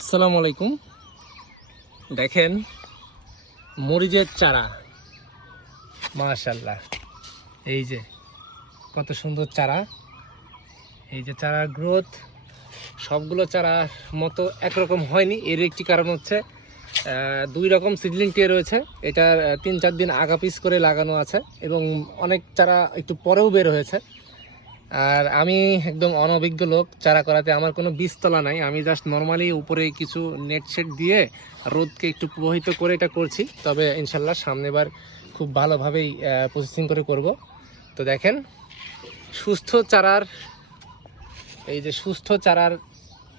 আসসালামু আলাইকুম। দেখেন মরিচের চারা। মাশাল্লাহ এই যে কত সুন্দর চারা। এই যে চারা গ্রোথ সবগুলো চারার মতো একরকম হয়নি। এর একটি কারণ হচ্ছে দুই রকম সিডলিং টিয়ে রয়েছে। আহ, তিন চার দিন আগা পিস করে লাগানো আছে এবং অনেক চারা একটু পরেও বের হয়েছে। আর আমি একদম অনভিজ্ঞ লোক, চারা করাতে আমার কোনো বীজতলা নাই। আমি জাস্ট নর্মালি উপরে কিছু নেট সেট দিয়ে রোদকে একটু প্রবাহিত করে এটা করছি। তবে ইনশাল্লাহ সামনেবার খুব ভালোভাবেই প্রসেসিং করে করব। তো দেখেন, সুস্থ চারার, এই যে সুস্থ চারার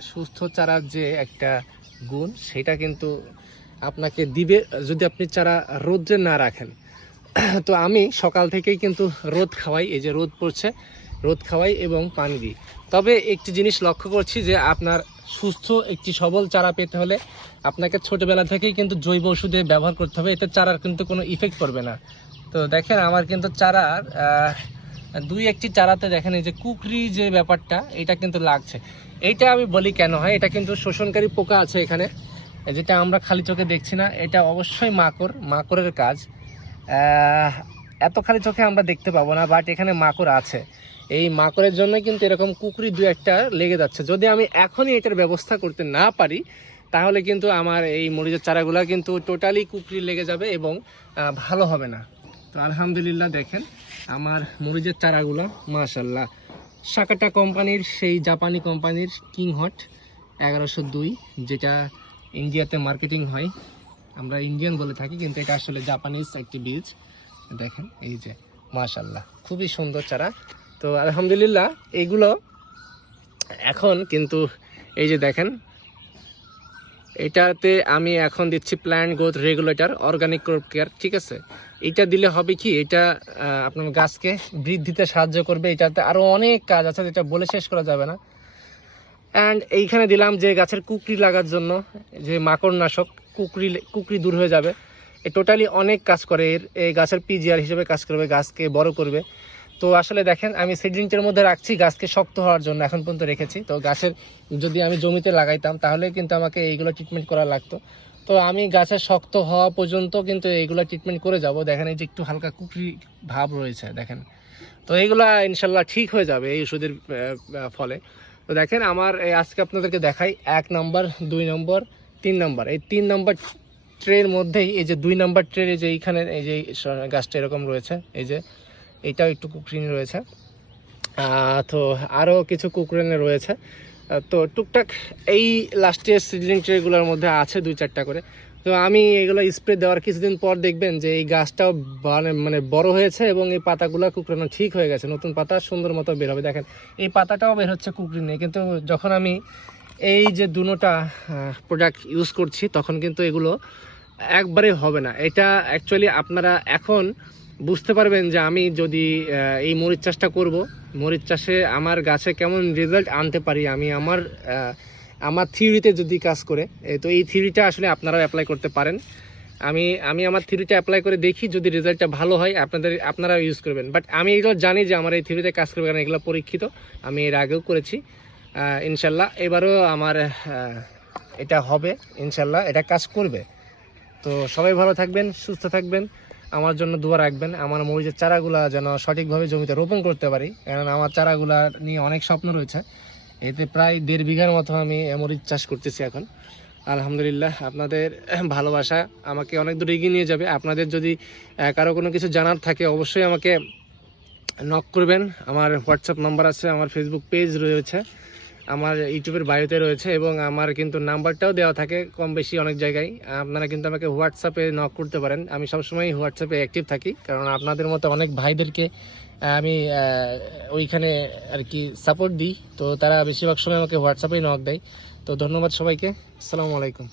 সুস্থ চারার যে একটা গুণ, সেটা কিন্তু আপনাকে দিবে যদি আপনি চারা রোদ্রে না রাখেন। তো আমি সকাল থেকেই কিন্তু রোদ খাওয়াই। এই যে রোদ পড়ছে রোদ খাওয়াই এবং পানি দিই। তবে একটি জিনিস লক্ষ্য করছি যে আপনার সুস্থ একটি সবল চারা পেতে হলে আপনাকে ছোটবেলা থেকেই কিন্তু জৈব ওষুধে ব্যবহার করতে হবে। এতে চারার কিন্তু কোনো ইফেক্ট পড়বে না। তো দেখেন, আমার কিন্তু চারার দুই একটি চারাতে দেখেন, এই যে কুকরি যে ব্যাপারটা, এটা কিন্তু লাগছে। এইটা আমি বলি কেন হয়, এটা কিন্তু শোষণকারী পোকা আছে এখানে। যেটা আমরা খালি চোখে দেখছি না, এটা অবশ্যই মাকড়। মাকড়ের কাজ। এত খালি চোখে আমরা দেখতে পাবো না বাট এখানে মাকড় আছে। এই মাকড়ের জন্য কিন্তু এরকম কুকুরি দু একটা লেগে যাচ্ছে। যদি আমি এখনই এটার ব্যবস্থা করতে না পারি, তাহলে কিন্তু আমার এই মরিচের চারাগুলো কিন্তু টোটালি কুকরি লেগে যাবে এবং ভালো হবে না। তো আলহামদুলিল্লাহ দেখেন, আমার মরিচের চারাগুলো মাশাল্লাহ সাকাটা কোম্পানির, সেই জাপানি কোম্পানির কিং হট এগারোশো দুই, যেটা ইন্ডিয়াতে মার্কেটিং হয়। আমরা ইন্ডিয়ান বলে থাকি, কিন্তু এটা আসলে জাপানিজ একটি বীজ। দেখেন, এই যে মাশাল্লাহ খুবই সুন্দর চারা। তো আলহামদুলিল্লাহ, এগুলো এখন কিন্তু, এই যে দেখেন, এটাতে আমি এখন দিচ্ছি plant growth regulator organic crop care ঠিক আছে? এটা দিলে হবে কি, এটা আপনার গাছকে বৃদ্ধিতে সাহায্য করবে, এটাতে আরও অনেক কাজ আছে, যেটা বলে শেষ করা যাবে না। অ্যান্ড এইখানে দিলাম যে গাছের কুকরি লাগার জন্য যে মাকড়নাশক, কুকরি কুকরি দূর হয়ে যাবে। টোটালি অনেক কাজ করে। এর এই গাছের পিজিআর হিসেবে কাজ করবে, গাছকে বড় করবে। তো আসলে দেখেন, আমি সিডলিংটার মধ্যে রাখছি, গাছকে শক্ত হওয়ার জন্য এখন পর্যন্ত রেখেছি। তো গাছের, যদি আমি জমিতে লাগাইতাম, তাহলে কিন্তু আমাকে এইগুলো ট্রিটমেন্ট করা লাগতো। তো আমি গাছের শক্ত হওয়া পর্যন্ত কিন্তু এইগুলো ট্রিটমেন্ট করে যাব। দেখেন, এই যে একটু হালকা কুকরি ভাব রয়েছে, দেখেন। তো এইগুলা ইনশাল্লাহ ঠিক হয়ে যাবে এই ওষুধের ফলে। তো দেখেন, আমার আজকে আপনাদেরকে দেখাই, এক নম্বর, দুই নম্বর, তিন নম্বর। এই তিন নম্বর ট্রের মধ্যেই, এই যে দুই নাম্বার ট্রের এই যে এইখানে, এই যে গাছটা এরকম রয়েছে, এই যে এইটাও একটু কুকরিন রয়েছে। তো আরও কিছু কুকরেনে রয়েছে। তো টুকটাক এই লাস্ট ইয়ার সিডলিং ট্রেগুলোর মধ্যে আছে দুই চারটা করে। তো আমি এগুলো স্প্রে দেওয়ার কিছুদিন পর দেখবেন যে এই গাছটাও মানে বড় হয়েছে এবং এই পাতাগুলো কুকরানো ঠিক হয়ে গেছে। নতুন পাতা সুন্দর মতো বের হবে। দেখেন, এই পাতাটাও বের হচ্ছে কুকরিনে। কিন্তু যখন আমি এই যে দুটোটা প্রোডাক্ট ইউজ করছি, তখন কিন্তু এগুলো একবারে হবে না। এটা অ্যাকচুয়ালি আপনারা এখন বুঝতে পারবেন যে আমি যদি এই মরিচ চাষটা করব, মরিচ চাষে আমার গাছে কেমন রেজাল্ট আনতে পারি, আমি আমার আমার থিওরিতে যদি কাজ করে তো এই থিওরিটা আসলে আপনারাও অ্যাপ্লাই করতে পারেন। আমি আমি আমার থিওরিটা অ্যাপ্লাই করে দেখি যদি রেজাল্টটা ভালো হয়, আপনাদের আপনারা ইউজ করবেন। বাট আমি এগুলো জানি যে আমার এই থিওরিতে কাজ করবে কারণ এগুলো পরীক্ষিত, আমি এর আগেও করেছি। ইনশাল্লাহ এবারও আমার এটা হবে, ইনশাল্লাহ এটা কাজ করবে। তো সবাই ভালো থাকবেন, সুস্থ থাকবেন, আমার জন্য দোয়া রাখবেন, আমার মরিচের চারাগুলা যেন সঠিকভাবে জমিতে রোপণ করতে পারি কারণ আমার চারাগুলা নিয়ে অনেক স্বপ্ন রয়েছে। এতে প্রায় দেড় বিঘার মতো আমি মরিচ চাষ করতেছি এখন। আলহামদুলিল্লাহ, আপনাদের ভালোবাসা আমাকে অনেক দূর এগিয়ে নিয়ে যাবে। আপনাদের যদি কারও কোনো কিছু জানার থাকে, অবশ্যই আমাকে নক করবেন। আমার হোয়াটসঅ্যাপ নাম্বার আছে, আমার ফেসবুক পেজ রয়েছে। আমার ইউটিউবের বায়োতে রয়েছে এবং আমার কিন্তু নাম্বারটাও দেওয়া থাকে কম বেশি অনেক জায়গায়। আপনারা কিন্তু আমাকে হোয়াটসঅ্যাপে নক করতে পারেন। আমি সবসময় হোয়াটসঅ্যাপে অ্যাক্টিভ থাকি, কারণ আপনাদের মতো অনেক ভাইদেরকে আমি ওইখানে আর কি সাপোর্ট দিই। তো তারা বেশিরভাগ সময় আমাকে হোয়াটসঅ্যাপেই নক দেয়। তো ধন্যবাদ সবাইকে। আসসালামু আলাইকুম।